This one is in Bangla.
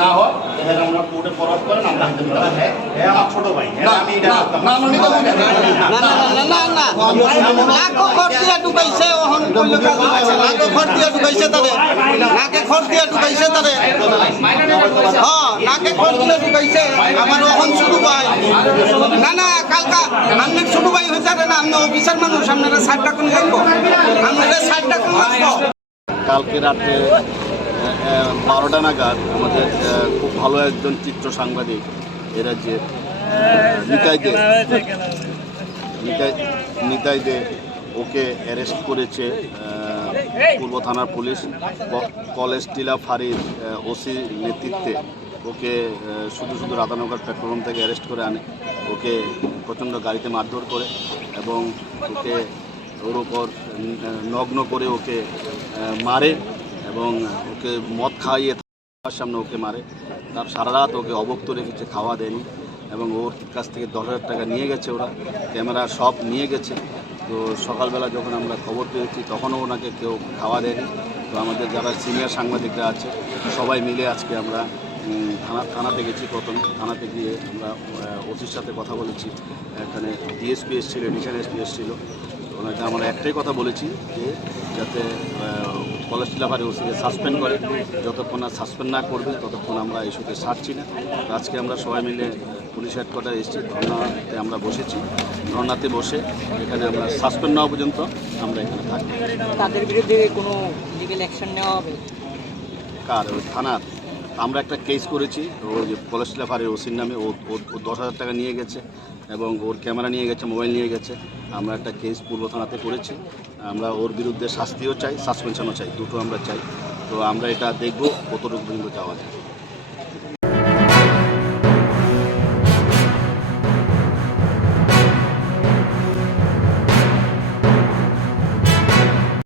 না হয় আমরা কোর্টে ফরওয়ার্ড করেন আমরা ছোট ভাই না কালকা আপনি ছোট ভাই হয়েছে না আপনি অফিসার মানুষ আপনারা সাইডটা কোন দেখবো আপনারা সাইডটা কোন দেখবো। কালকে রাতে 12টা নাগাদ আমাদের খুব ভালো একজন চিত্র সাংবাদিক এ রাজ্যের নিতাই দে ওকে অ্যারেস্ট করেছে পূর্ব থানার পুলিশ। কলেজ টিলা ফাঁড়ির ওসি নেতৃত্বে ওকে শুধু রাধানগর পেট্রোল পাম্প থেকে অ্যারেস্ট করে আনে। ওকে প্রচণ্ড গাড়িতে মারধর করে এবং ওর ওপর নগ্ন করে ওকে মারে এবং ওকে মদ খাইয়ে তার সামনে ওকে মারে। তার সারা রাত ওকে অবক্ত রেখেছে, খাওয়া দেয়নি এবং ওর কাছ থেকে 10,000 টাকা নিয়ে গেছে, ওরা ক্যামেরা সব নিয়ে গেছে। তো সকালবেলা যখন আমরা খবর পেয়েছি তখনও ওনাকে কেউ খাওয়া দেয়নি। তো আমাদের যারা সিনিয়র সাংবাদিকরা আছে সবাই মিলে আজকে আমরা থানাতে গেছি। প্রথম থানাতে গিয়ে আমরা ওসির সাথে কথা বলেছি। এখানে ডিএসপি এসেছিল, এডিশন এসপি এসেছিল। ওনাকে আমরা একটাই কথা বলেছি যে যাতে কলেজ টিলাফারে ওসিকে সাসপেন্ড করে, যতক্ষণ না সাসপেন্ড না করবে ততক্ষণ আমরা ইস্যুতে ছাড়ছি না। আজকে আমরা সবাই মিলে পুলিশ হেডকোয়ার্টারে এসেছি, ধর্নাতে আমরা বসেছি। ধর্নাতে বসে এখানে আমরা সাসপেন্ড না হওয়া পর্যন্ত আমরা এখানে থাকি। তাদের বিরুদ্ধে কোনো লিগ্যাল অ্যাকশন নেওয়া হবে? কার? থানার আমরা একটা কেস করেছি ওই যে কলেজ টিলাফারের ওসির নামে। ও 10,000 টাকা নিয়ে গেছে এবং ওর ক্যামেরা নিয়ে গেছে, মোবাইল নিয়ে গেছে। আমরা একটা কেস পূর্ব থানাতে করেছি। আমরা ওর বিরুদ্ধে শাস্তিও চাই, সাসপেনশনও চাই, দুটো আমরা চাই। তো আমরা এটা দেখব কতটুকু পর্যন্ত যাওয়া যায়।